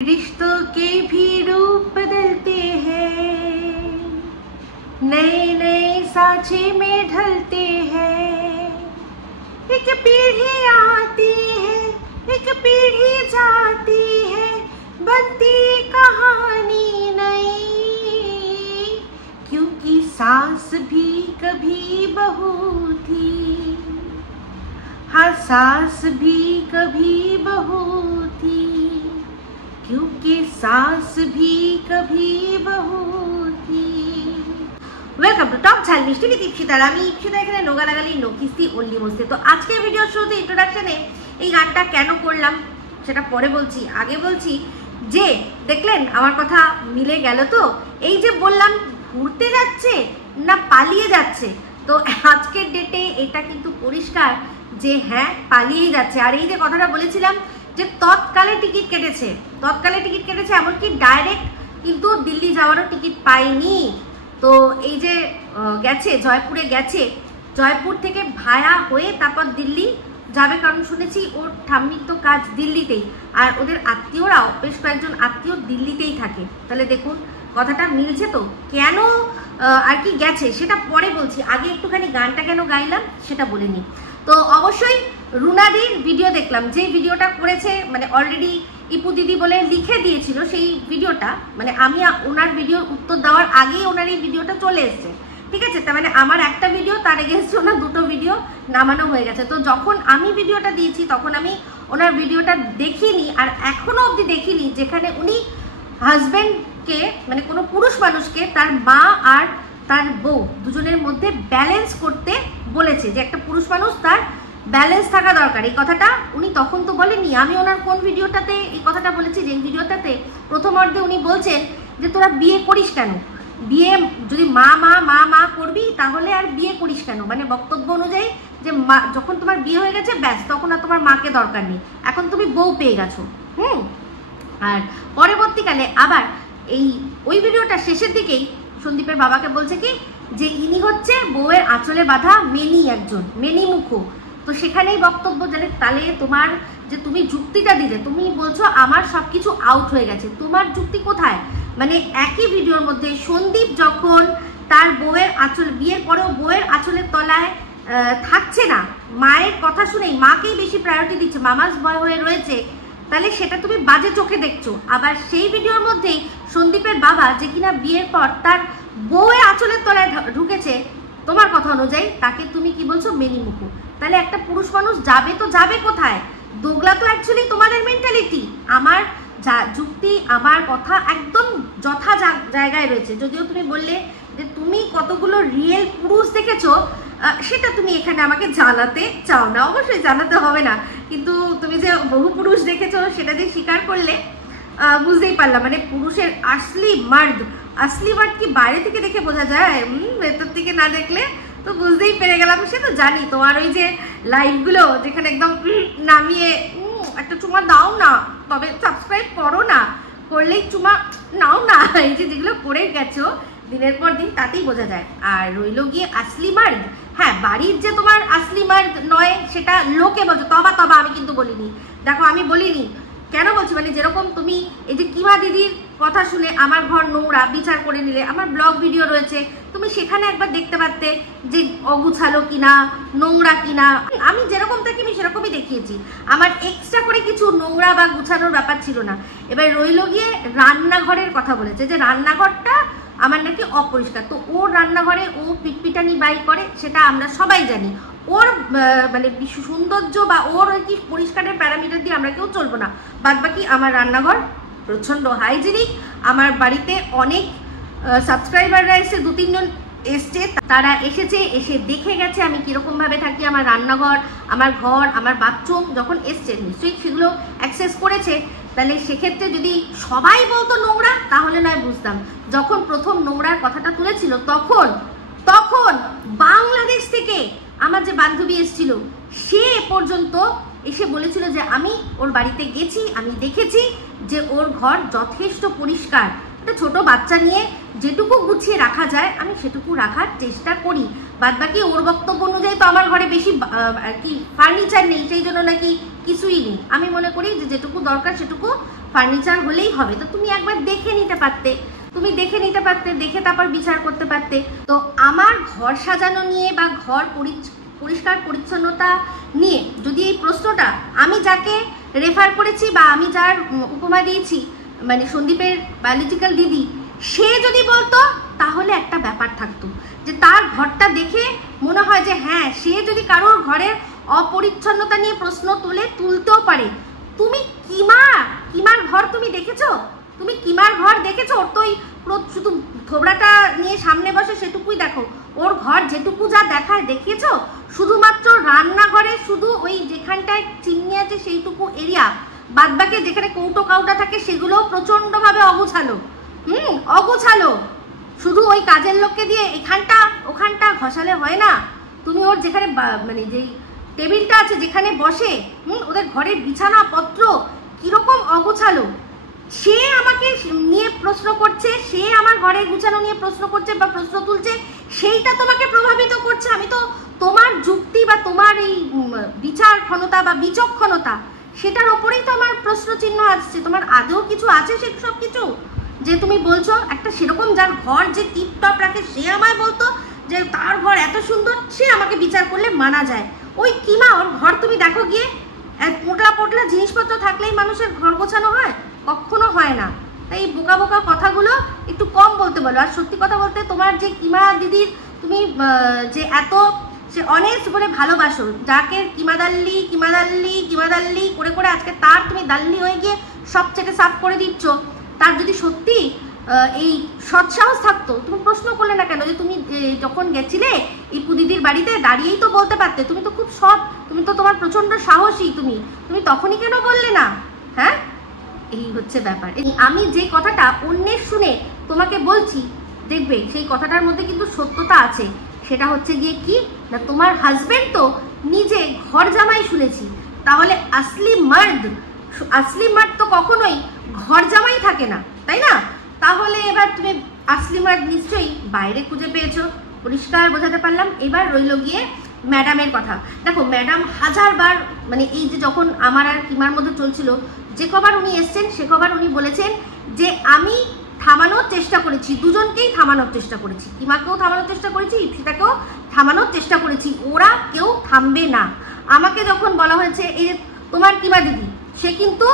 रिश्तों के भी रूप बदलते हैं, नए नए सांचे में ढलते हैं। एक पीढ़ी आती है, एक पीढ़ी जाती है, बनती कहानी नई। क्योंकि सास भी कभी बहू थी, हाँ सास भी कभी बहू थी, क्योंकि सास भी कभी बहू थी। वेलकम टू टॉप झाल मिष्टी विद इप्सिता। আমি ইপসিতা এখানে নোগা লাগালি নকিস্তি ওনলি মস্তি। তো আজকের ভিডিওর শুরুতে ইন্ট্রোডাকশনে এই গানটা কেন করলাম সেটা পরে বলছি, আগে বলছি যে দেখলেন আমার কথা মিলে গেল। তো এই যে বললাম ঘুরতে যাচ্ছে না পালিয়ে যাচ্ছে, তো আজকের ডেটে এটা কিন্তু পরিষ্কার যে হ্যাঁ পালিয়েই যাচ্ছে। আর এই যে কথাটা বলেছিলাম যে তৎকালে টিকিট কেটেছে, এমনকি ডাইরেক্ট কিন্তু দিল্লি যাওয়ারও টিকিট পাইনি। তো এই যে গেছে জয়পুরে, গেছে জয়পুর থেকে ভায়া হয়ে তারপর দিল্লি যাবে, কারণ শুনেছি ওর ঠাম্মির তো কাজ দিল্লিতেই, আর ওদের আত্মীয়রাও বেশ কয়েকজন আত্মীয় দিল্লিতেই থাকে। তাহলে দেখুন কথাটা মিলছে। তো কেন আর কি গেছে সেটা পরে বলছি, আগে একটুখানি গানটা কেন গাইলাম সেটা বলে নিই। তো অবশ্যই রুনাদির ভিডিও দেখলাম, যে ভিডিওটা করেছে মানে অলরেডি ইপু দিদি বলে লিখে দিয়েছিল সেই ভিডিওটা, মানে আমি ওনার ভিডিওর উত্তর দেওয়ার আগেই ওনার এই ভিডিওটা চলে এসছে, ঠিক আছে। তার মানে আমার একটা ভিডিও, তার এগেন্স্টে ওনার দুটো ভিডিও নামানো হয়ে গেছে। তো যখন আমি ভিডিওটা দিয়েছি তখন আমি ওনার ভিডিওটা দেখিনি, আর এখনো অবধি দেখিনি যেখানে উনি হাজব্যান্ডকে মানে কোনো পুরুষ মানুষকে তার মা আর তার বউ দুজনের মধ্যে ব্যালেন্স করতে বলেছে, যে একটা পুরুষ মানুষ তার ব্যালেন্স থাকা দরকার। এই কথাটা উনি তখন তো বলেনি। আমি ওনার কোন ভিডিওটাতে এই কথাটা বলেছি, যে ভিডিওটাতে প্রথম অর্ধে উনি বলছেন যে তোরা বিয়ে করিস কেন, বিয়ে যদি মা মা মা মা করবি তাহলে আর বিয়ে করিস কেন, মানে বক্তব্য অনুযায়ী যে মা যখন তোমার বিয়ে হয়ে গেছে ব্যাস তখন আর তোমার মাকে দরকার নেই, এখন তুমি বউ পেয়ে গেছো। আর পরবর্তীকালে আবার ওই ভিডিওটা শেষের দিকেই সন্দীপের বাবাকে বলছে কি যে ইনি হচ্ছে বউয়ের আঁচলে বাঁধা মেনি, একজন মেনি মুখো। তো সেখানেই বক্তব্য জানে, তাহলে তোমার যে তুমি যুক্তিটা দিলে, তুমি বলছো আমার সবকিছু আউট হয়ে গেছে, তোমার যুক্তি কোথায়? মানে একই ভিডিওর মধ্যে সন্দীপ যখন তার বউয়ের আঁচল, বিয়ের পরেও বউয়ের আঁচলের তলায় থাকছে না, মায়ের কথা শুনেই মাকেই বেশি প্রায়োরিটি দিচ্ছে, মামাস বয় হয়ে রয়েছে, তাহলে সেটা তুমি বাজে চোখে দেখছো। আবার সেই ভিডিওর মধ্যেই সন্দীপের বাবা যে কিনা বিয়ের পর তার বউয়ের আঁচলের তলায় ঢুকেছে তোমার কথা অনুযায়ী, তাকে তুমি কি বলছো মেনি মুখো। তাহলে একটা পুরুষ মানুষ যাবে তো যাবে কোথায়? দোগলা তো অ্যাকচুয়ালি তোমাদের মেন্টালিটি। আমার যুক্তি, আমার কথা একদম যথা জায়গায় রয়েছে। যদিও তুমি বললে যে তুমি কতগুলো রিয়েল পুরুষ দেখেছো, সেটা তুমি এখানে আমাকে জানাতে চাও না, অবশ্যই জানাতে হবে না, কিন্তু তুমি যে বহু পুরুষ দেখেছো সেটা দিয়ে স্বীকার করলে বুঝতেই পারলাম। মানে পুরুষের আসলি মার্দ কি বাইরে থেকে দেখে বোঝা যায়, ভেতর থেকে না দেখলে তো বুঝতেই পেরে গেলাম। সে তো জানি তোমার ওই যে লাইভগুলো যেখানে একদম নামিয়ে একটা চুমা দাও না, তবে সাবস্ক্রাইব করো না, করলেই চুমা নাও না, এই যে যেগুলো করে গেছো দিনের পর দিন, তাতেই বোঝা যায়। আর রইল গিয়ে আসলি মার্দ, হ্যাঁ বাড়ির যে তোমার আসলি মার্দ নয় সেটা লোকে বলছো, তবা আমি কিন্তু বলিনি। দেখো আমি বলিনি, কেন বলছি মানে যেরকম তুমি এই যে কিমা দিদির কথা শুনে আমার ঘর নোংরা বিচার করে নিলে, আমার ব্লগ ভিডিও রয়েছে, তুমি সেখানে একবার দেখতে পারতে যে অগুছালো কিনা, নোংরা কিনা। আমি যেরকম থাকি আমি সেরকমই দেখিয়েছি, আমার এক্সট্রা করে কিছু নোংরা বা গুছানোর ব্যাপার ছিল না। এবার রইল গিয়ে রান্নাঘরের কথা বলেছে, যে রান্নাঘরটা আমার নাকি অপরিষ্কার। তো ওর রান্নাঘরে ও পিটপিটানি বাই করে সেটা আমরা সবাই জানি, ওর মানে সৌন্দর্য বা ওর কি পরিষ্কারের প্যারামিটার দিয়ে আমরা কেউ চলবো না। বাদ বাকি আমার রান্নাঘর প্রচণ্ড হাইজিনিক। আমার বাড়িতে অনেক সাবস্ক্রাইবাররা এসে, 2-3 জন এসছে, তারা এসে দেখে গেছে আমি কীরকমভাবে থাকি, আমার রান্নাঘর, আমার ঘর, আমার বাথরুম। যখন এসছে নিশ্চয়ই সেগুলো অ্যাক্সেস করেছে। তাহলে সেক্ষেত্রে যদি সবাই বলতো নোংরা তাহলে নয় বুঝতাম। যখন প্রথম নোংরার কথাটা তুলেছিল তখন বাংলাদেশ থেকে আমার যে বান্ধবী এসেছিল সে পর্যন্ত এসে বলেছিল যে আমি ওর বাড়িতে গেছি, আমি দেখেছি যে ওর ঘর যথেষ্ট পরিষ্কার। একটা ছোট বাচ্চা নিয়ে যেটুকু গুছিয়ে রাখা যায় আমি সেটুকু রাখার চেষ্টা করি। বাদবাকি ওর বক্তব্য অনুযায়ী তো আমার ঘরে বেশি কি ফার্নিচার নেই, সেই জন্য নাকি কিছুই নেই। আমি মনে করি যে যেটুকু দরকার সেটুকু ফার্নিচার হলেই হবে, তো তুমি একবার দেখে নিতে পারতে, দেখে তারপর বিচার করতে পারতে। তো আমার ঘর সাজানো নিয়ে বা ঘর পরিষ্কার পরিচ্ছন্নতা নিয়ে যদি এই প্রশ্নটা আমি যাকে রেফার করেছি বা আমি যার উপমা দিয়েছি, মানে সন্দীপের বায়োলজিক্যাল দিদি, সে যদি বলতো তাহলে একটা ব্যাপার থাকতো, যে তার ঘরটা দেখে মনে হয় যে হ্যাঁ, সে যদি কারোর ঘরের অপরিচ্ছন্নতা নিয়ে প্রশ্ন তুলতেও পারে। তুমি কিমার ঘর তুমি দেখেছো? তুমি কিমার ঘর দেখেছো? ওর তো শুধু থোবড়াটা নিয়ে সামনে বসে সেটুকুই দেখো, ওর ঘর যেটুকু যা দেখায় দেখিয়েছো শুধুমাত্র রান্নাঘরে, শুধু ওই যেখানটায় চিমনি আছে সেইটুকু এরিয়া, বাদবাকি যেখানে কৌটো কাউটা থাকে সেগুলোও প্রচন্ডভাবে অগোছালো। শুধু ওই কাজের লোককে দিয়ে এখানটা ওখানটা ঘষালে হয় না। তুমি ওর যেখানে মানে যেই টেবিলটা আছে যেখানে বসে, ওদের ঘরের বিছানাপত্র কিরকম অগোছালো, সে আমাকে নিয়ে প্রশ্ন করছে, সে আমার ঘরে গুছানো নিয়ে প্রশ্ন করছে বা প্রশ্ন তুলছে, সেইটা তোমাকে প্রভাবিত করছে। আমি তো তোমার যুক্তি বা তোমার এই বিচার ক্ষমতা বা বিচক্ষণতা, সেটার ওপরেই তো আমার প্রশ্ন চিহ্ন আসছে। তোমার আদৌ কিছু আছে সে সব কিছু যে তুমি বলছো? একটা সেরকম যার ঘর যে টিপটপ রাখে সে আমায় বলতো যে তার ঘর এত সুন্দর, সে আমাকে বিচার করলে মানা যায়। ওই কিমা, ওর ঘর তুমি দেখো গিয়ে, পোটলা জিনিসপত্র থাকলেই মানুষের ঘর গোছানো হয়? কখনো হয় না। তাই বোকা কথাগুলো একটু কম বলতে বলো। আর সত্যি কথা বলতে, তোমার যে কিমা দিদির তুমি যে এত সে অনেস্ট বলে ভালোবাসো, যাকে কিমাদাল্লি করে আজকে তার তুমি দাল্লি হয়ে গিয়ে সব চেটে সাফ করে দিচ্ছ, তার যদি সত্যি এই সৎসাহস থাকতো তুমি প্রশ্ন করলে না কেন? যে তুমি যখন গেছিলে ইপু দিদির বাড়িতে দাঁড়িয়েই তো বলতে পারতে, তুমি তো খুব সৎ, তুমি তো তোমার প্রচন্ড সাহসী, তুমি তখনই কেন বললে না? হ্যাঁ, এই হচ্ছে ব্যাপার। আমি যে কথাটা অন্যের শুনে তোমাকে বলছি, দেখবে সেই কথাটার মধ্যে কিন্তু সত্যতা আছে। সেটা হচ্ছে গিয়ে কি না, তোমার হাজবেন্ড তো নিজে ঘর জামাই শুনেছি, তাহলে আসলি মার্দ তো কখনোই ঘর জামাই থাকে না, তাই না? তাহলে এবার তুমি আসলি মার্দ নিশ্চয়ই বাইরে খুঁজে পেয়েছো, পরিষ্কার বোঝাতে পারলাম। এবার রইল গিয়ে ম্যাডামের কথা। দেখো, ম্যাডাম হাজারবার, মানে এই যে যখন আমার আর কিমার মধ্যে চলছিল, যে কবার উনি এসছেন সে কবার উনি বলেছেন যে আমি থামানোর চেষ্টা করেছি, দুজনকেই থামানোর চেষ্টা করেছি, কিমাকেও থামানোর চেষ্টা করেছি, ইপসিতাকেও থামানোর চেষ্টা করেছি, ওরা কেউ থামবে না। আমাকে যখন বলা হয়েছে এই তোমার কিমা দিদি, সে কিন্তু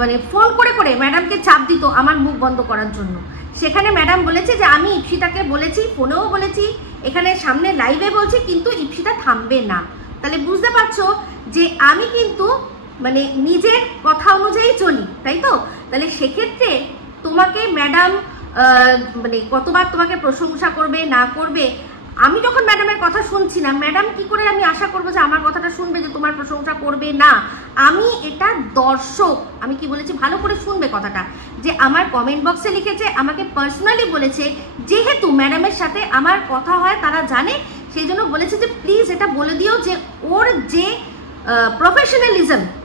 মানে ফোন করে ম্যাডামকে চাপ দিত আমার মুখ বন্ধ করার জন্য। সেখানে ম্যাডাম বলেছে যে আমি ইপসিতাকে বলেছি, ফোনেও বলেছি, এখানে সামনে লাইভে বলছি, কিন্তু ইপসিতা থামবে না। তাহলে বুঝতে পারছো যে আমি কিন্তু মানে নিজের কথা অনুযায়ী চলি, তাই তো? তাহলে সেক্ষেত্রে তোমাকে ম্যাডাম মানে কতবার তোমাকে প্রশংসা করবে না করবে, আমি যখন ম্যাডামের কথা শুনছি না, ম্যাডাম কি করে আমি আশা করবো যে আমার কথাটা শুনবে, যে তোমার প্রশংসা করবে না? আমি এটা দর্শক, আমি কি বলেছি ভালো করে শুনবে কথাটা, যে আমার কমেন্ট বক্সে লিখেছে, আমাকে পার্সোনালি বলেছে, যেহেতু ম্যাডামের সাথে আমার কথা হয় তারা জানে, সেই জন্য বলেছে যে প্লিজ এটা বলে দিও যে ওর যে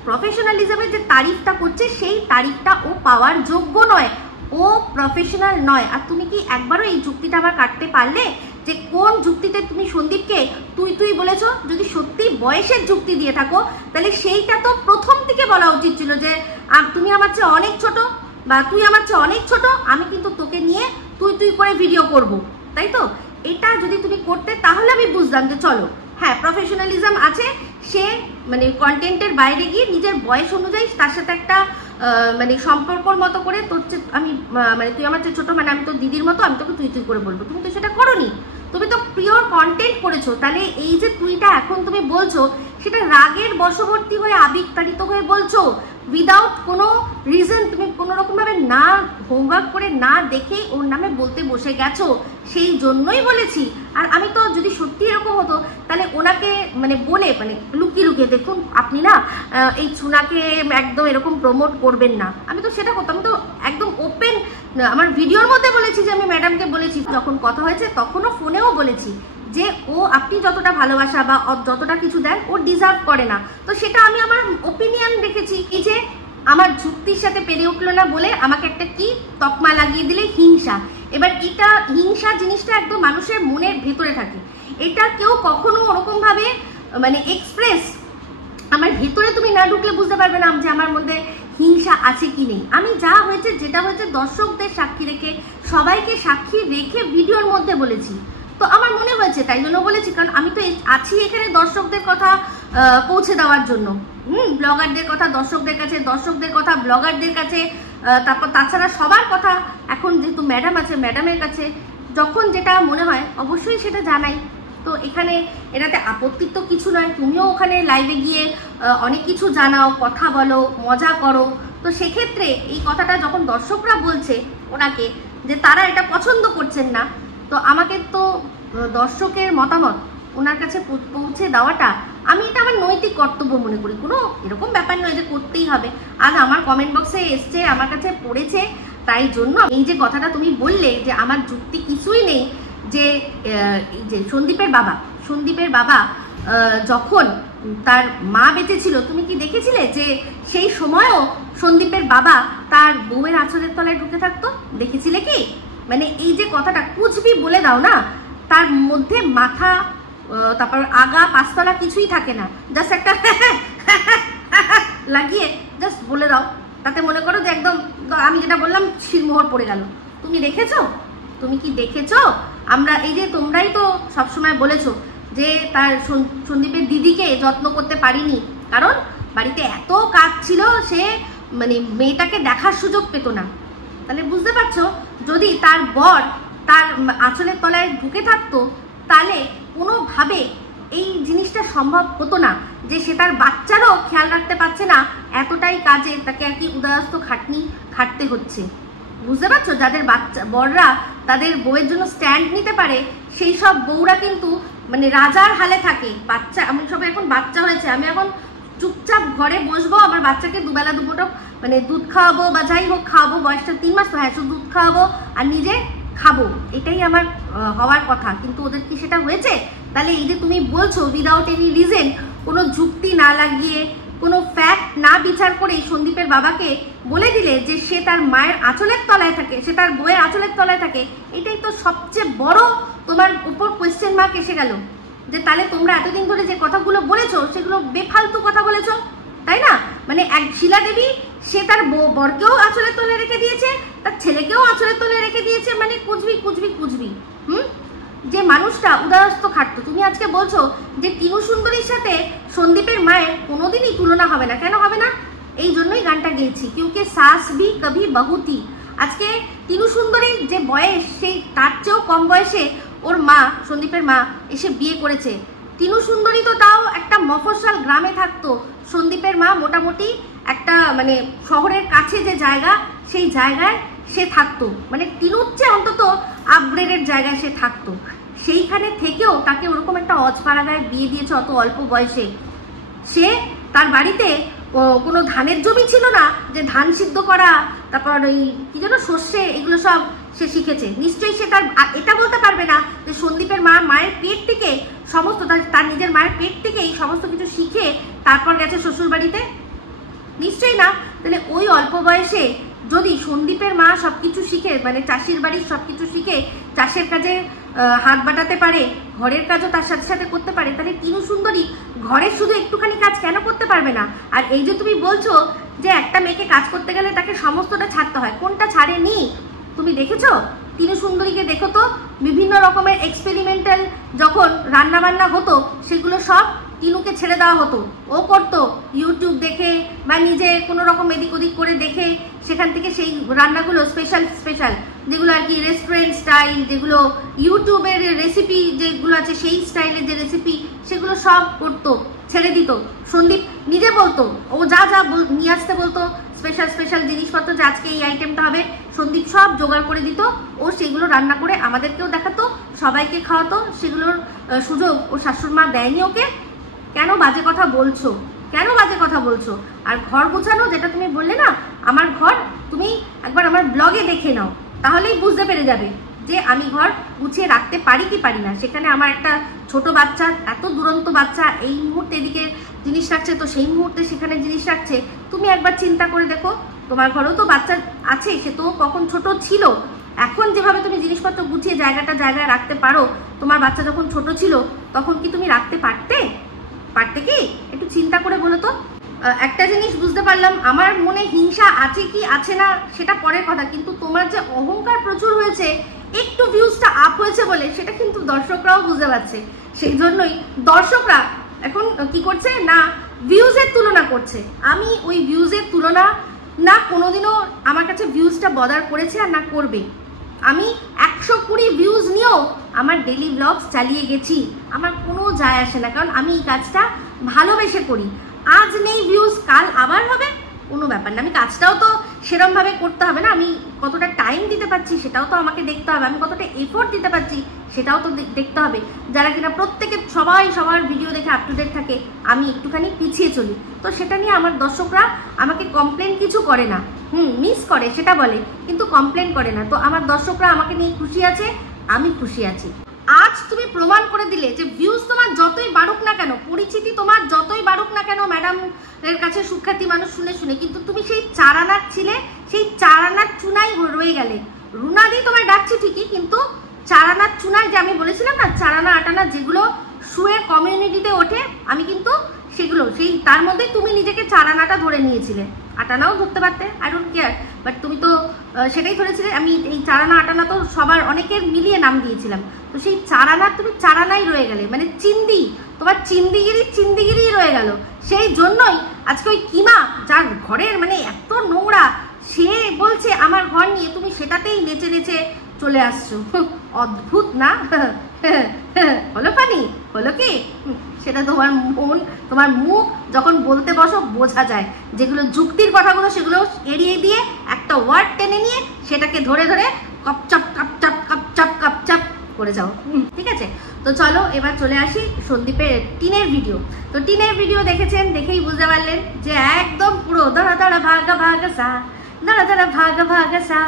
প্রফেশনালিজমের যে তারিফটা করছে সেই তারিফটা ও পাওয়ার যোগ্য নয়, ও প্রফেশনাল নয়। আর তুমি কি একবারও এই যুক্তিটা আবার কাটতে পারলে যে কোন যুক্তিতে তুমি সন্দীপকে তুই বলেছো? যদি সত্যি বয়সের যুক্তি দিয়ে থাকো তাহলে সেইটা তো প্রথম থেকে বলা উচিত ছিল যে তুমি আমার চেয়ে অনেক ছোট বা তুই আমার চেয়ে অনেক ছোট, আমি কিন্তু তোকে নিয়ে তুই করে ভিডিও করব, তাই তো? এটা যদি তুমি করতে তাহলে আমি বুঝলাম যে চলো হ্যাঁ প্রফেশনালিজম আছে, সে মানে কন্টেন্টের বাইরে গিয়ে নিজের বয়স অনুযায়ী তার সাথে একটা মানে সম্পর্কর মতো করে তোর আমি মানে তুই আমার চেয়ে ছোটো, মানে আমি তোর দিদির মতো, আমি তোকে তুই করে বলবো। তুমি তো সেটা করোনি, তুমি তো পিওর কন্টেন্ট করেছো। তাহলে এই যে তুইটা এখন তুমি বলছো সেটা রাগের বশবর্তী হয়ে আবেগতাড়িত হয়ে বলছো, উইদাউট কোনো রিজন, তুমি কোনো রকমভাবে না হোমওয়ার্ক করে না দেখে ওর নামে বলতে বসে গেছো, সেই জন্যই বলেছি। আর আমি তো যদি সত্যি এরকম হতো তাহলে ওনাকে মানে বলে মানে লুকিয়ে দেখুন আপনি না এই চুনাকে একদম এরকম প্রমোট করবেন না, আমি তো সেটা করতাম। আমি তো একদম ওপেন আমার ভিডিওর মধ্যে বলেছি যে আমি ম্যাডামকে বলেছি, যখন কথা হয়েছে তখনও ফোনেও বলেছি যে ও আপনি যতটা ভালোবাসা বা যতটা কিছু দেন ও ডিজার্ভ করে না। তো সেটা আমি আমার ওপিনিয়ন রেখেছি। এই যে আমার যুক্তির সাথে পেরে উঠলো না বলে আমাকে একটা কি তকমা লাগিয়ে দিলে হিংসা। এবার এটা হিংসা জিনিসটা একদম মানুষের মনের ভেতরে থাকে, এটা কেউ কখনো ওরকমভাবে মানে এক্সপ্রেস আমার ভেতরে তুমি না ঢুকলে বুঝতে পারবে না যে আমার মধ্যে হিংসা আছে কি নেই। আমি যা হয়েছে যেটা হয়েছে দর্শকদের সাক্ষী রেখে, সবাইকে সাক্ষী রেখে ভিডিওর মধ্যে বলেছি। তো আমার মনে হয়েছে তাই জন্য বলেছি, কারণ আমি তো আছি এখানে দর্শকদের কথা পৌঁছে দেওয়ার জন্য। ব্লগারদের কথা দর্শকদের কাছে, দর্শকদের কথা ব্লগারদের কাছে, তারপর তাছাড়া সবার কথা এখন যেহেতু ম্যাডাম আছে ম্যাডামের কাছে যখন যেটা মনে হয় অবশ্যই সেটা জানাই। তো এখানে এটাতে আপত্তির তো কিছু নয়, তুমিও ওখানে লাইভে গিয়ে অনেক কিছু জানাও, কথা বলো, মজা করো। তো সেক্ষেত্রে এই কথাটা যখন দর্শকরা বলছে ওনাকে যে তারা এটা পছন্দ করছেন না, তো আমাকে তো দর্শকের মতামত ওনার কাছে পৌঁছে দেওয়াটা আমি এটা আমার নৈতিক কর্তব্য মনে করি। কোনো এরকম ব্যাপার নয় যে করতেই হবে। আজ আমার কমেন্ট বক্সে এসছে, আমার কাছে পড়েছে, তাই জন্য এই যে কথাটা তুমি বললে যে আমার যুক্তি কিছুই নেই, যে এই যে সন্দীপের বাবা যখন তার মা বেঁচে ছিল, তুমি কি দেখেছিলে যে সেই সময়ও সন্দীপের বাবা তার বউয়ের আঁচলের তলায় ঢুকে থাকতো? দেখেছিলে কি? মানে এই যে কথাটা কুচবি বলে দাও না, তার মধ্যে মাথা তারপর আগা পাঁচতলা কিছুই থাকে না, জাস্ট একটা লাগিয়ে জাস্ট বলে দাও, তাতে মনে করো যে একদম আমি যেটা বললাম শিরমোহর পড়ে গেল। তুমি দেখেছো? তুমি কি দেখেছো? আমরা এই যে তোমরাই তো সবসময় বলেছো যে তার সন্দীপের দিদিকে যত্ন করতে পারিনি, কারণ বাড়িতে এত কাজ ছিল, সে মানে মেয়েটাকে দেখার সুযোগ পেত না। তাহলে বুঝতে পারছো, যদি তার বর তার আঁচলের তলায় ঢুকে থাকতো তাহলে কোনোভাবে এই জিনিসটা সম্ভব হতো না, যে সে তার বাচ্চারও খেয়াল রাখতে পারছে না, এতটাই কাজে তাকে আর কি উদয়স্ত খাটতে হচ্ছে। বুঝতে পারছো, যাদের বাচ্চা বররা তাদের বউয়ের জন্য স্ট্যান্ড নিতে পারে, সেই সব বউরা কিন্তু মানে রাজার হালে থাকে। বাচ্চা, আমি সবাই এখন বাচ্চা হয়েছে, আমি এখন চুপচাপ ঘরে বসবো, আমার বাচ্চাকে দুবেলা দুপুরো মানে দুধ খাওয়াবো বা যাই হোক খাওয়াবো, বয়সটা 3 মাস তো, হ্যাঁ শুধু দুধ খাওয়াবো আর নিজে খাবো, এটাই আমার হওয়ার কথা। কিন্তু ওদের কি সেটা হয়েছে? তাহলে এই যে তুমি বলছো উইদাউট এনি রিজন, কোনো যুক্তি না লাগিয়ে, কোনো ফ্যাক্ট না বিচার করে সন্দীপের বাবাকে বলে দিলে যে সে তার মায়ের আঁচলের তলায় থাকে, সে তার বউয়ের আঁচলের তলায় থাকে, এটাই তো সবচেয়ে বড় তোমার উপর কোয়েশ্চেন মার্ক এসে গেল। যে তাহলে তোমরা এতদিন ধরে যে কথাগুলো বলেছো সেগুলো বেফালতু কথা বলেছো, তাই না? মানে এক শিলা দেবী, সে তার বরকেও আঁচলের তলে রেখে দিয়েছে, তার ছেলেকেও আঁচলের তলে রেখে দিয়েছে, মানে কুচবি। যে মানুষটা উদয়স্ত খাটতো, তুমি আজকে বলছো যে টিনু সুন্দরীর সাথে সন্দীপের মায়ের কোনোদিনই তুলনা হবে না। কেন হবে না? এই জন্যই গানটা গেয়েছি, কিউকি সাস ভি কভি বহুতি। আজকে টিনু সুন্দরীর যে বয়স, সেই তার চেয়েও কম বয়সে ওর মা, সন্দীপের মা এসে বিয়ে করেছে। টিনু সুন্দরী তো তাও একটা মফস্বল গ্রামে থাকতো, সন্দীপের মা মোটামুটি একটা মানে শহরের কাছে যে জায়গা, সেই জায়গায় সে থাকতো, মানে টিনুর চেয়ে অন্তত আপগ্রেডের জায়গায় সে থাকতো। সেইখানে থেকেও তাকে ওরকম একটা অজপাড়াগায় বিয়ে দিয়েছে অত অল্প বয়সে। সে তার বাড়িতে কোনো ধানের জমি ছিল না যে ধান সিদ্ধ করা, তারপর ওই কি যেন সর্ষে, এগুলো সব সে শিখেছে। নিশ্চয়ই সে তার এটা বলতে পারবে না যে সন্দীপের মায়ের পেট থেকে সমস্ত, তার নিজের মায়ের পেট থেকেই সমস্ত কিছু শিখে তারপর গেছে শ্বশুর বাড়িতে, নিশ্চয়ই না। তাহলে ওই অল্প বয়সে যদি সন্দীপের মা সবকিছু শিখে, মানে চাষির বাড়ির সবকিছু শিখে চাষের কাজে হাত বাটাতে পারে, ঘরের কাজও তার সাথে সাথে করতে পারে, তাহলে টিনু সুন্দরী ঘরের শুধু একটুখানি কাজ কেন করতে পারবে না? আর এই যে তুমি বলছো যে একটা মেয়েকে কাজ করতে গেলে তাকে সমস্তটা ছাড়তে হয়, কোনটা ছাড়েনি? তুমি দেখেছো? টিনু সুন্দরীকে দেখো তো, বিভিন্ন রকমের এক্সপেরিমেন্টাল যখন রান্নাবান্না হতো সেগুলো সব টিনুকে ছেড়ে দেওয়া হতো, ও করতো ইউটিউব দেখে বা নিজে কোনো রকম এদিক ওদিক করে দেখে, সেখান থেকে সেই রান্নাগুলো স্পেশাল যেগুলো আর কি রেস্টুরেন্ট স্টাইল, যেগুলো ইউটিউবের রেসিপি যেগুলো আছে সেই স্টাইলের যে রেসিপি, সেগুলো সব করতো, ছেড়ে দিত। সন্দীপ নিজে বলতো, ও যা নিয়ে আসতে বলতো স্পেশাল জিনিসপত্র, যে আজকে এই আইটেমটা হবে, সন্দীপ সব জোগাড় করে দিত, ও সেগুলো রান্না করে আমাদেরকেও দেখাতো, সবাইকে খাওয়াতো। সেগুলোর সুযোগ ও শাশুড়ি মা দেয়নি ওকে। কেন বাজে কথা বলছো? আর ঘর গোছানো, যেটা তুমি বললে না আমার ঘর, তুমি একবার আমার ব্লগে দেখে নাও, তাহলেই বুঝতে পেরে যাবে যে আমি ঘর গুছিয়ে রাখতে পারি কি পারি না। সেখানে আমার একটা ছোট বাচ্চা, এত দুরন্ত বাচ্চা, এই মুহূর্তে এদিকে জিনিস রাখছে, তো সেই মুহূর্তে সেখানে জিনিস রাখছে। তুমি একবার চিন্তা করে দেখো, তোমার ঘরেও তো বাচ্চা আছে, সে তো কখন ছোট ছিল। এখন যেভাবে তুমি জিনিসপত্র গুছিয়ে জায়গায় রাখতে পারো, তোমার বাচ্চা যখন ছোট ছিল তখন কি তুমি রাখতে পারতে কি? একটু চিন্তা করে বলো তো। একটা জিনিস বুঝতে পারলাম, আমার মনে হিংসা আছে কি আছে না সেটা পরের কথা, কিন্তু তোমার যে অহংকার প্রচুর হয়েছে একটু ভিউজটা আপ হয়েছে বলে, সেটা কিন্তু দর্শকরাও বুঝতে পারছে। সেই জন্যই দর্শকরা এখন কি করছে না, ভিউজের তুলনা করছে। আমি ওই ভিউজের তুলনা না কোনোদিনও আমার কাছে ভিউজটা বদার করেছে আর না করবে। আমি 120 ভিউজ নিয়েও আমার ডেলি ব্লগস চালিয়ে গেছি, আমার কোনো যায় আসে না, কারণ আমি এই কাজটা ভালোবেসে করি। আজ নেই ভিউজ, কাল আবার হবে, কোনো ব্যাপার না। আমি কাজটাও তো সেরমভাবে করতে হবে না, আমি কতটা টাইম দিতে পারছি সেটাও তো আমাকে দেখতে হবে, আমি কতটা এফোর্ট দিতে পারছি সেটাও তো দেখতে হবে। যারা কিনা প্রত্যেকে সবাই সবার ভিডিও দেখে আপ টু ডেট থাকে, আমি একটুখানি পিছিয়ে চলি, তো সেটা নিয়ে আমার দর্শকরা আমাকে কমপ্লেন কিছু করে না, মিস করে সেটা বলে, কিন্তু কমপ্লেন করে না। তো আমার দর্শকরা আমাকে নিয়ে খুশি আছে, আমি খুশি আছি। আজ তুমি প্রমাণ করে দিলে যে ভিউজ তোমার যতই বাড়ুক না কেন, পরিচিতি তোমার যতই বাড়ুক না কেন, ম্যাডাম এর কাছে সুখ্যাতি মানুষ শুনে শুনে, কিন্তু তুমি সেই চারানার ছিলে, সেই চারানার চুনাই রয়ে গেলে। রুনাদি তোমায় ডাকছি ঠিকই, কিন্তু চারানার চুনায় যে আমি বলেছিলাম না, চারানা আটানা যেগুলো শুয়ে কমিউনিটিতে ওঠে, আমি কিন্তু সেগুলো সেই তার মধ্যে তুমি নিজেকে চারানাটা ধরে নিয়েছিলে। আটানাও ধরতে পারতে, আই ডোন্ট কেয়ার, বাট তুমি তো সেটাই ধরেছিলে। আমি এই চারানা আটানা তো সবার অনেকের মিলিয়ে নাম দিয়েছিলাম, তো সেই চারানা তুমি চারানাই রয়ে গেলে, মানে চিন্দি, তোমার চিন্দিগিরি রয়ে গেল। সেই জন্যই আজকে ওই কিমা, যার ঘরের মানে এত নোংরা, সে বলছে আমার ঘর নিয়ে, তুমি সেটাতেই নেচে নেচে চলে আসছো। অদ্ভুত না? হলো পানি, হলো কি? সেটা তোমার মন, তোমার মুখ যখন বলতে বসো বোঝা যায়। যেগুলো যুক্তির কথাগুলো সেগুলো এড়িয়ে দিয়ে একটা ওয়ার্ড টেনে নিয়ে সেটাকে ধরে ধরে কপচাপ কাপচাপ কাপচাপ কাপচাপ করে যাও, ঠিক আছে? তো চলো এবার চলে আসি সন্দীপের টিনের ভিডিও। তো টিনের ভিডিও দেখেছেন, দেখেই বুঝতে পারলেন যে একদম পুরো দাঁড়া দাঁড়া ভাগা ভাগা সা, দাঁড়া দাঁড়া ভাগা ভাগা সা।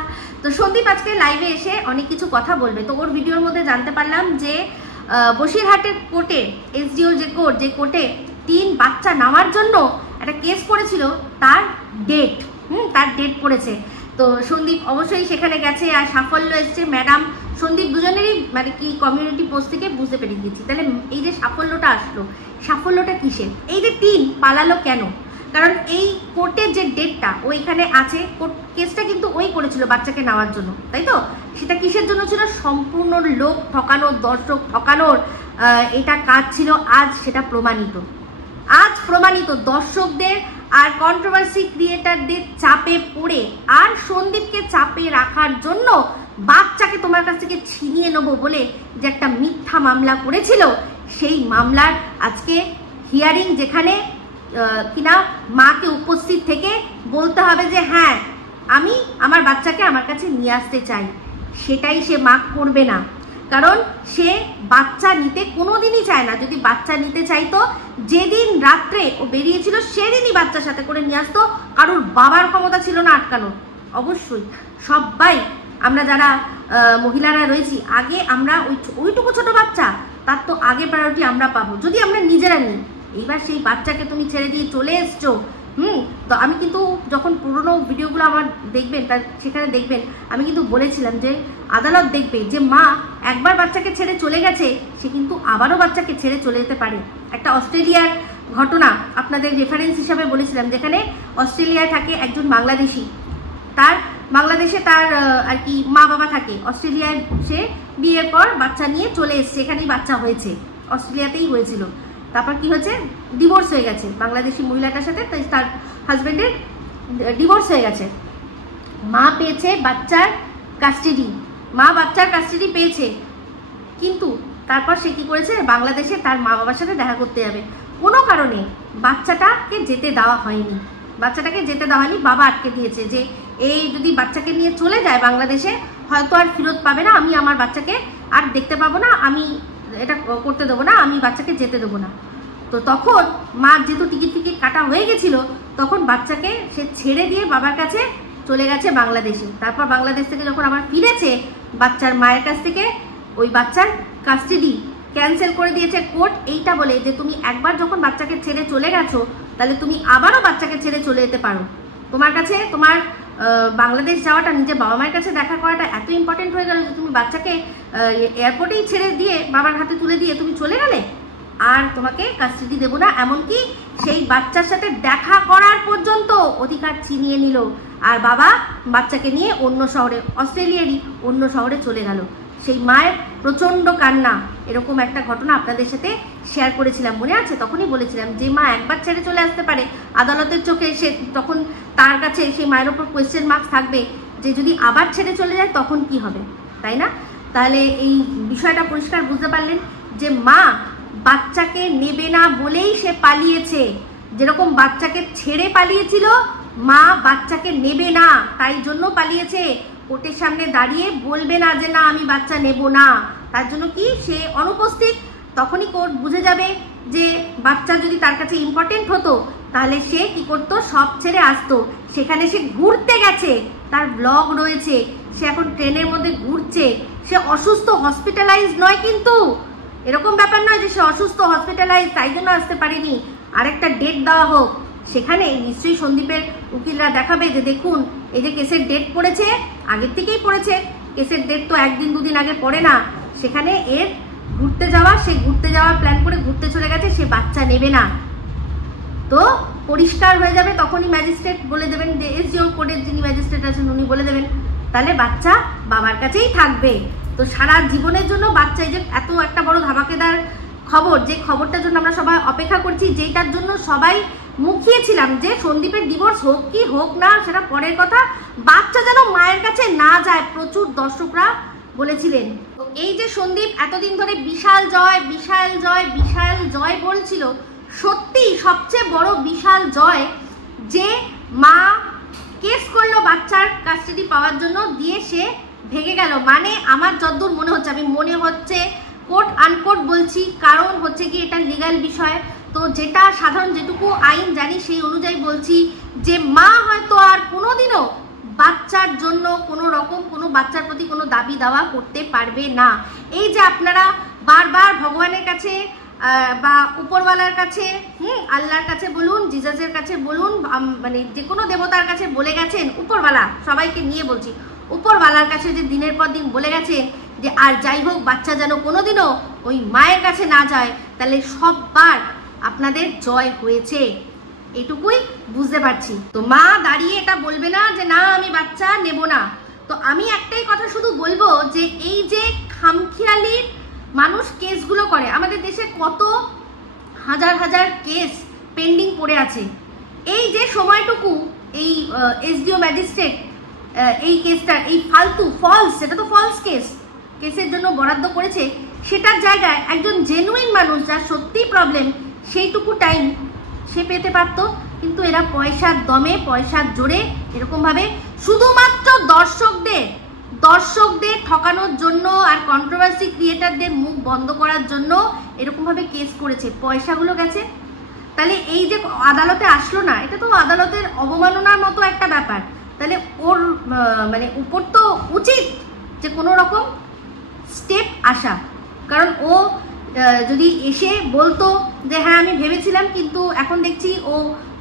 তো সন্দীপ আজকে লাইভে এসে অনেক কিছু কথা বলবে। তো ওর ভিডিওর মধ্যে জানতে পারলাম যে বসিরহাটের কোর্টে, এসডিও যে কোর্ট, যে কোর্টে 3 বাচ্চা নেওয়ার জন্য একটা কেস করেছিল, তার ডেট পড়েছে। তো সন্দীপ অবশ্যই সেখানে গেছে, আর সাফল্য এসছে। ম্যাডাম সন্দীপ দুজনেরই মানে কি কমিউনিটি পোস্ট থেকে বুঝতে পেরে গেছি। তাহলে এই যে সাফল্যটা আসলো, সাফল্যটা কিসের? এই যে 3 পালালো কেন? কারণ এই কোর্টের যে ডেটটা ওইখানে আছে, কেসটা কিন্তু ওই করেছিল বাচ্চাকে নেওয়ার জন্য, তাই তো? সেটা কিসের জন্য ছিল? সম্পূর্ণ লোক ঠকানোর, দর্শক ঠকানোর এটা কাজ ছিল। আজ সেটা প্রমাণিত, আজ প্রমাণিত। দর্শকদের আর কন্ট্রোভার্সি ক্রিয়েটারদের চাপে পড়ে আর সন্দীপকে চাপে রাখার জন্য বাচ্চাকে তোমার কাছ থেকে ছিনিয়ে নেবো বলে যে একটা মিথ্যা মামলা করেছিল, সেই মামলার আজকে হিয়ারিং, যেখানে কিনা মাকে উপস্থিত থেকে বলতে হবে যে হ্যাঁ আমি আমার বাচ্চাকে আমার কাছে নিয়ে আসতে চাই, সেটাই সে মা করবে না। কারণ সে বাচ্চা নিতে কোনোদিনই চায় না। যদি বাচ্চা নিতে চাইতো, যেদিন রাত্রে ও বেরিয়েছিল সেদিনই বাচ্চার সাথে করে নিয়ে আসতো, কারোর বাবার ক্ষমতা ছিল না আটকানোর। অবশ্যই সবাই আমরা যারা মহিলারা রয়েছি, আগে আমরা ওইটুকু ছোট বাচ্চা, তার তো আগে প্রায়োরিটি আমরা পাবো যদি আমরা নিজেরা নিই। এইবার সেই বাচ্চাকে তুমি ছেড়ে দিয়ে চলে এসছো। তো আমি কিন্তু যখন পুরোনো ভিডিওগুলো আমার দেখবেন, তার সেখানে দেখবেন আমি কিন্তু বলেছিলাম যে আদালত দেখবে যে মা একবার বাচ্চাকে ছেড়ে চলে গেছে, সে কিন্তু আবারও বাচ্চাকে ছেড়ে চলে যেতে পারে। একটা অস্ট্রেলিয়ার ঘটনা আপনাদের রেফারেন্স হিসাবে বলেছিলাম, যেখানে অস্ট্রেলিয়ায় থাকে একজন বাংলাদেশি, তার বাংলাদেশে তার আর কি মা বাবা থাকে, অস্ট্রেলিয়ায় সে বিয়ের পর বাচ্চা নিয়ে চলে এসছে, এখানেই বাচ্চা হয়েছে, অস্ট্রেলিয়াতেই হয়েছিল। তারপর কি হয়েছে, ডিভোর্স হয়ে গেছে বাংলাদেশি মহিলাটার সাথে, তার হাজবেন্ডের ডিভোর্স হয়ে গেছে। মা পেয়েছে বাচ্চার কাস্টাডি, মা বাচ্চার কাস্টাডি পেয়েছে, কিন্তু তারপর সে কি করেছে, বাংলাদেশে তার মা বাবার সাথে দেখা করতে যাবে, কোনো কারণে বাচ্চাটাকে যেতে দেওয়া হয়নি, বাচ্চাটাকে যেতে দেওয়া হয়নি। বাবা আটকে দিয়েছে যে এই যদি বাচ্চাকে নিয়ে চলে যায় বাংলাদেশে, হয়তো আর ফেরত পাবে না, আমি আমার বাচ্চাকে আর দেখতে পাবো না, আমি এটা করতে দেবো না, আমি বাচ্চাকে যেতে দেবো না। তো তখন মা যেহেতু টিকিট কাটা হয়ে গেছিল, তখন বাচ্চাকে সে ছেড়ে দিয়ে বাবার কাছে চলে গেছে বাংলাদেশে। তারপর বাংলাদেশ থেকে যখন আবার ফিরেছে, বাচ্চার মায়ের কাছ থেকে ওই বাচ্চার কাস্টাডি ক্যান্সেল করে দিয়েছে কোর্ট, এইটা বলে যে তুমি একবার যখন বাচ্চাকে ছেড়ে চলে গেছো, তাহলে তুমি আবারও বাচ্চাকে ছেড়ে চলে যেতে পারো। তোমার কাছে তোমার বাংলাদেশ যাওয়াটা, নিজের বাবা মায়ের কাছে দেখা করাটা এত ইম্পর্টেন্ট হয়ে গেল যে তুমি বাচ্চাকে এয়ারপোর্টেই ছেড়ে দিয়ে বাবার হাতে তুলে দিয়ে তুমি চলে গেলে। আর তোমাকে কাস্টাডি দেবো না, এমনকি সেই বাচ্চার সাথে দেখা করার পর্যন্ত অধিকার ছিনিয়ে নিল। আর বাবা বাচ্চাকে নিয়ে অন্য শহরে, অস্ট্রেলিয়ারই অন্য শহরে চলে গেল। সেই মায়ের প্রচণ্ড কান্না, এরকম একটা ঘটনা আপনাদের সাথে শেয়ার করেছিলাম, মনে আছে? তখনই বলেছিলাম যে মা একবার ছেড়ে চলে আসতে পারে, আদালতের চোখে সে তখন তার কাছে সেই মায়ের ওপর কোয়েশ্চেন মার্কস থাকবে যে যদি আবার ছেড়ে চলে যায় তখন কি হবে, তাই না? তাহলে এই বিষয়টা পরিষ্কার বুঝতে পারলেন যে মা বাচ্চাকে নেবে না বলেই সে পালিয়েছে। যেরকম বাচ্চাকে ছেড়ে পালিয়েছিল, মা বাচ্চাকে নেবে না তাই জন্য পালিয়েছে। কোর্টের সামনে দাঁড়িয়ে বলবে না যে না আমি বাচ্চা নেব না, তার জন্য কি সে অনুপস্থিত। তখনই কোর্ট বুঝে যাবে যে বাচ্চা যদি তার কাছে ইম্পর্টেন্ট হতো তাহলে সে কি করতো, সব ছেড়ে আসতো। সেখানে সে ঘুরতে গেছে, তার ব্লগ রয়েছে, সে এখন ট্রেনের মধ্যে ঘুরছে, সে অসুস্থ, হসপিটালাইজ নয়, কিন্তু এরকম ব্যাপার নয় যে সে অসুস্থ হসপিটালাইজ তাই জন্য আসতে পারেনি, আরেকটা ডেট দেওয়া হোক। সেখানে নিশ্চয়ই সন্দীপের উকিলরা দেখাবে যে দেখুন এই যে কেসের ডেট পড়েছে, আগের থেকেই পড়েছে, কেসের ডেট তো একদিন দুদিন আগে পড়ে না। সেখানে এর ঘুরতে যাওয়া, সে ঘুরতে যাওয়ার প্ল্যান করে ঘুরতে চলে গেছে, সে বাচ্চা নেবে না। তো পরিষ্কার হয়ে যাবে, তখনই ম্যাজিস্ট্রেট বলে দেবেন, যে এসডিও কোর্টের যিনি ম্যাজিস্ট্রেট আছেন উনি বলে দেবেন, তাহলে বাচ্চা বাবার কাছেই থাকবে। তো সারা জীবনের জন্য বাচ্চা, এই যে এত একটা বড় ধামাকেদার খবর, যে খবরটার জন্য আমরা সবাই অপেক্ষা করছি, যেটার জন্য সবাই মুখিয়েছিলাম যে সন্দীপের ডিভোর্স হোক কি হোক না সেটা পরের কথা, বাচ্চা যেন মায়ের কাছে না যায়, প্রচুর দর্শকরা বলেছিলেন। তো এই যে সন্দীপ এতদিন ধরে বিশাল জয় বিশাল জয় বিশাল জয় বলছিল, সত্যি সবচেয়ে বড় বিশাল জয় যে মা কেস করলো বাচ্চার কাস্টাডি পাওয়ার জন্য, দিয়ে সে ভেগে গেল। মানে আমার যতদূর মনে হচ্ছে, আমি মনে হচ্ছে কোর্ট আনকোর্ট বলছি, কারণ হচ্ছে কি এটা লিগ্যাল বিষয়, তো যেটা সাধারণ যেটুকু আইন জানি সেই অনুযায়ী বলছি যে মা হয়তো আর কোনোদিনও বাচ্চার জন্য কোনো রকম কোনো বাচ্চার প্রতি কোনো দাবি দাওয়া করতে পারবে না। এই যে আপনারা বারবার ভগবানের কাছে বা উপরওয়ালার কাছে, আল্লাহর কাছে বলুন, জিজাসের কাছে বলুন, মানে যে কোনো দেবতার কাছে বলে গেছেন, উপরওয়ালা সবাইকে নিয়ে বলছি, উপরওয়ালার কাছে যে দিনের পর দিন বলে গেছেন যে আর যাই হোক বাচ্চা যেন কোনোদিনও ওই মায়ের কাছে না যায়, তাহলে সববার আপনাদের জয় হয়েছে, এটুকুই বুঝতে পারছি। তো মা দাঁড়িয়ে এটা বলবে না যে না আমি বাচ্চা নেব না। তো আমি একটাই কথা শুধু বলবো যে এই যে খামখেয়ালি মানুষ কেসগুলো করে, আমাদের দেশে কত হাজার হাজার কেস পেন্ডিং পড়ে আছে, এই যে সময়টুকু এই এসডিও ম্যাজিস্ট্রেট এই কেসটা, এই ফলস, সেটা তো ফলস কেসের জন্য বরাদ্দ করেছে, সেটার জায়গায় একজন জেনুইন মানুষ যার সত্যিই প্রবলেম, সেইটুকু টাইম সে পেতে পারতো। কিন্তু এরা পয়সার দমে, পয়সার জোরে এরকমভাবে শুধুমাত্র দর্শকদের ঠকানোর জন্য আর কন্ট্রোভার্সি ক্রিয়েটারদের মুখ বন্ধ করার জন্য এরকমভাবে কেস করেছে, পয়সাগুলো গেছে। তাহলে এই যে আদালতে আসলো না, এটা তো আদালতের অবমাননার মতো একটা ব্যাপার। তাহলে ওর মানে উপর তো উচিত যে কোনো রকম স্টেপ আসা, কারণ ও যদি এসে বলতো যে হ্যাঁ আমি ভেবেছিলাম কিন্তু এখন দেখছি ও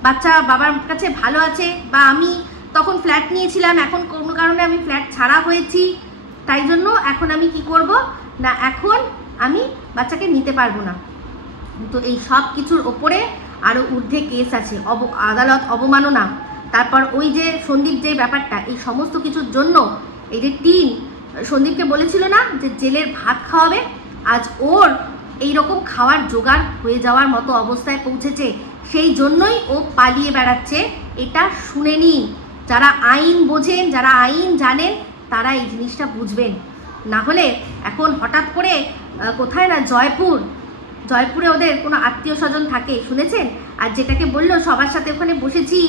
বাচ্চা বাবার কাছে ভালো আছে, বা আমি তখন ফ্ল্যাট নিয়েছিলাম, এখন কোনো কারণে আমি ফ্ল্যাট ছাড়া হয়েছি, তাই জন্য এখন আমি কি করব না, এখন আমি বাচ্চাকে নিতে পারবো না। তো এই সব কিছুর ওপরে আরও ঊর্ধ্বে কেস আছে, আদালত অবমাননা, তারপর ওই যে সন্দীপ যে ব্যাপারটা, এই সমস্ত কিছুর জন্য এই যে টিম সন্দীপকে বলেছিল না যে জেলের ভাত খাওয়াবে, আজ ওর এইরকম খাওয়ার জোগাড় হয়ে যাওয়ার মতো অবস্থায় পৌঁছেছে, সেই জন্যই ও পালিয়ে বেড়াচ্ছে। এটা শুনে নিন, যারা আইন বোঝেন, যারা আইন জানেন, তারা এই জিনিসটা বুঝবেন। না হলে এখন হঠাৎ করে কোথায় না জয়পুরে ওদের কোনো আত্মীয় স্বজন থাকে শুনেছেন, আর যেটাকে বললো সবার সাথে ওখানে বসেছি,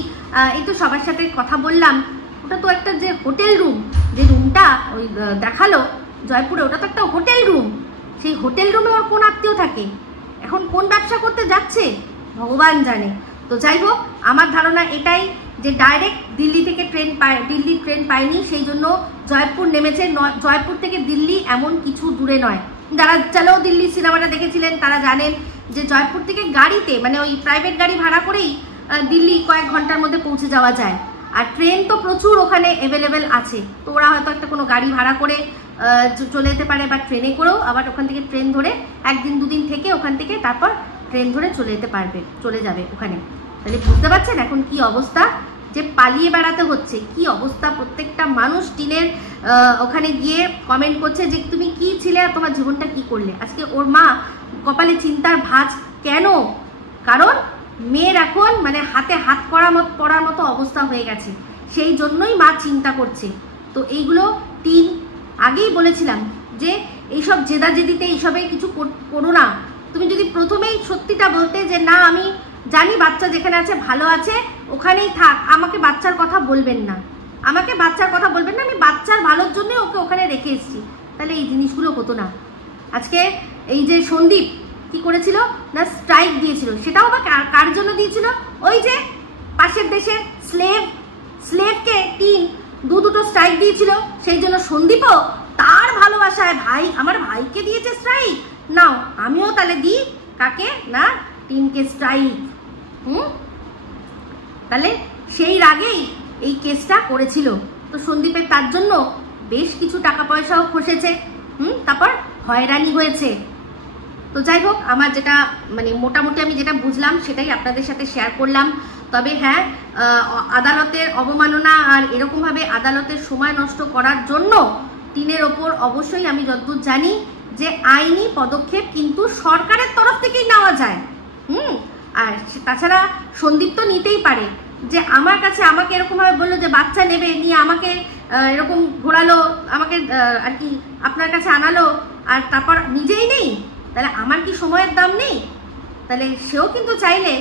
এই তো সবার সাথে কথা বললাম, ওটা তো একটা যে হোটেল রুম, যে রুমটা ওই দেখালো জয়পুরে, ওটা তো একটা হোটেল রুম, সেই হোটেল রুমে ওর কোন আত্মীয় থাকে, এখন কোন ব্যবসা করতে যাচ্ছে ভগবান জানে। তো যাই হোক, আমার ধারণা এটাই যে ডাইরেক্ট দিল্লি থেকে দিল্লির ট্রেন পায়নি, সেই জন্য জয়পুর নেমেছে। জয়পুর থেকে দিল্লি এমন কিছু দূরে নয়, যারা চলো দিল্লি সিনেমাটা দেখেছিলেন তারা জানেন যে জয়পুর থেকে গাড়িতে, মানে ওই প্রাইভেট গাড়ি ভাড়া করেই দিল্লি কয়েক ঘন্টার মধ্যে পৌঁছে যাওয়া যায়। আর ট্রেন তো প্রচুর ওখানে অ্যাভেলেবেল আছে, তো ওরা হয়তো একটা কোনো গাড়ি ভাড়া করে চলে যেতে পারে, বা ট্রেনে করেও আবার ওখান থেকে ট্রেন ধরে একদিন দুদিন থেকে ওখান থেকে তারপর ট্রেন ধরে চলে যেতে পারবে, চলে যাবে ওখানে। তাহলে বুঝতে পারছেন এখন কি অবস্থা, যে পালিয়ে বেড়াতে হচ্ছে, কি অবস্থা। প্রত্যেকটা মানুষ টিনের ওখানে গিয়ে কমেন্ট করছে যে তুমি কি ছিলে আর তোমার জীবনটা কি করলে। আজকে ওর মা কপালে চিন্তার ভাঁজ কেন, কারণ মেয়ের এখন মানে হাতে হাত পড়ার মতো অবস্থা হয়ে গেছে, সেই জন্যই মা চিন্তা করছে। তো এইগুলো টিন আগেই বলেছিলাম যে এইসব জেদাজেদিতে এইসবে কিছু করো না। তুমি যদি প্রথমেই সত্যিটা বলতে যে না আমি জানি বাচ্চা যেখানে আছে ভালো আছে, ওখানেই থাক, আমাকে বাচ্চার কথা বলবেন না, আমাকে বাচ্চার কথা বলবেন না, আমি বাচ্চার ভালোর জন্য ওকে ওখানে রেখে এসেছি, তাহলে এই জিনিসগুলো হতো না। আজকে এই যে সন্দীপ কি করেছিল না, স্ট্রাইক দিয়েছিল, সেটাও বা কার জন্য দিয়েছিল, ওই যে পাশের দেশের স্লেভকে টিন দুটো স্ট্রাইক দিয়েছিল, সেই জন্য সন্দীপও তার ভালোবাসায় ভাই আমার ভাইকে দিয়েছে স্ট্রাইক, নাও আমিও তাহলে দিই কাকে না টিনকে স্ট্রাইক। তাহলে সেই রাগেই এই কেসটা করেছিল। তো সন্দীপের তার জন্য বেশ কিছু টাকা পয়সাও খসেছে, তারপর হয়রানি হয়েছে। তো যাই হোক, আমার যেটা মানে মোটামুটি আমি যেটা বুঝলাম সেটাই আপনাদের সাথে শেয়ার করলাম। তবে হ্যাঁ, আদালতের অবমাননা আর এরকমভাবে আদালতের সময় নষ্ট করার জন্য টিনের ওপর অবশ্যই আমি যতদূর জানি যে আইনি পদক্ষেপ কিন্তু সরকারের তরফ থেকেই নেওয়া যায়। আর তাছাড়া সন্দীপ তো নিতেই পারে, যে আমার কাছে আমাকে এরকমভাবে বললো যে বাচ্চা নেবে, নিয়ে আমাকে এরকম ঘোরালো, আমাকে আর কি আপনার কাছে আনালো, আর তারপর নিজেই নেই, তাহলে আমার কি সময়ের দাম নেই? তাহলে সেও কিন্তু চাইলে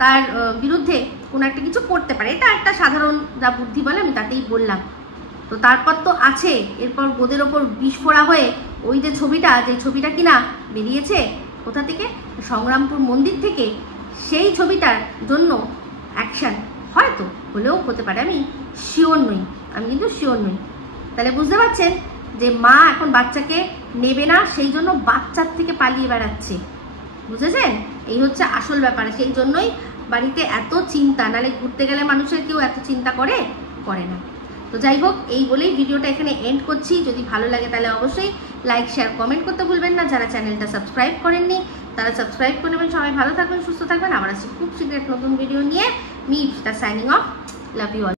তার বিরুদ্ধে কোনো একটা কিছু করতে পারে, এটা একটা সাধারণ যা বুদ্ধি বলে আমি তাতেই বললাম। তো তারপর তো আছে এরপর গোদের ওপর বিস্ফোরা হয়ে ওই যে ছবিটা কিনা বেরিয়েছে কোথা থেকে, সংগ্রামপুর মন্দির থেকে, সেই ছবিটার জন্য অ্যাকশন হয়তো হলেও হতে পারে, আমি কিন্তু শিওর নই। তাহলে বুঝতে পারছেন যে মা এখন বাচ্চাকে নেবে না, সেই জন্য বাচ্চার থেকে পালিয়ে বেড়াচ্ছে, বুঝেছেন? এই হচ্ছে আসল ব্যাপার, সেই জন্যই বাড়িতে এত চিন্তা, নাহলে ঘুরতে গেলে মানুষের কেউ এত চিন্তা করে না। তো যাই হোক, এই বলেই ভিডিওটা এখানে এন্ড করছি। যদি ভালো লাগে তাহলে অবশ্যই লাইক শেয়ার কমেন্ট করতে ভুলবেন না। যারা চ্যানেলটা সাবস্ক্রাইব করেননি তারা সাবস্ক্রাইব করে নেবেন। সবাই ভালো থাকবেন, সুস্থ থাকবেন। আবার আসছি খুব শীঘ্র এক নতুন ভিডিও নিয়ে। Me Ipsita signing off. Love you all.